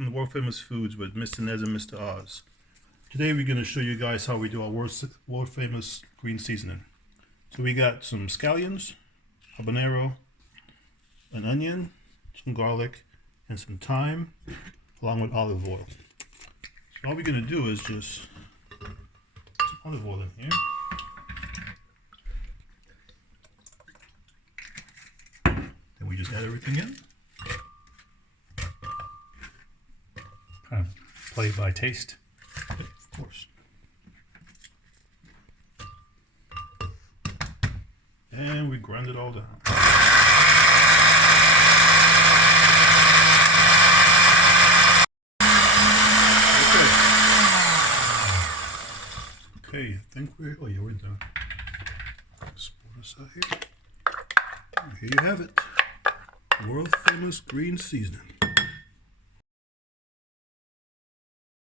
Welcome to World Famous Foods with Mr. Nez and Mr. Oz. Today we're going to show you guys how we do our world famous green seasoning. So we got some scallions, habanero, an onion, some garlic, and some thyme, along with olive oil. So all we're going to do is just put some olive oil in here. Then we just add everything in. Kind of play by taste. Okay, of course. And we grind it all down. Okay, I think we're, oh yeah, we're done. Let's pour this out here. And here you have it. World famous green seasoning.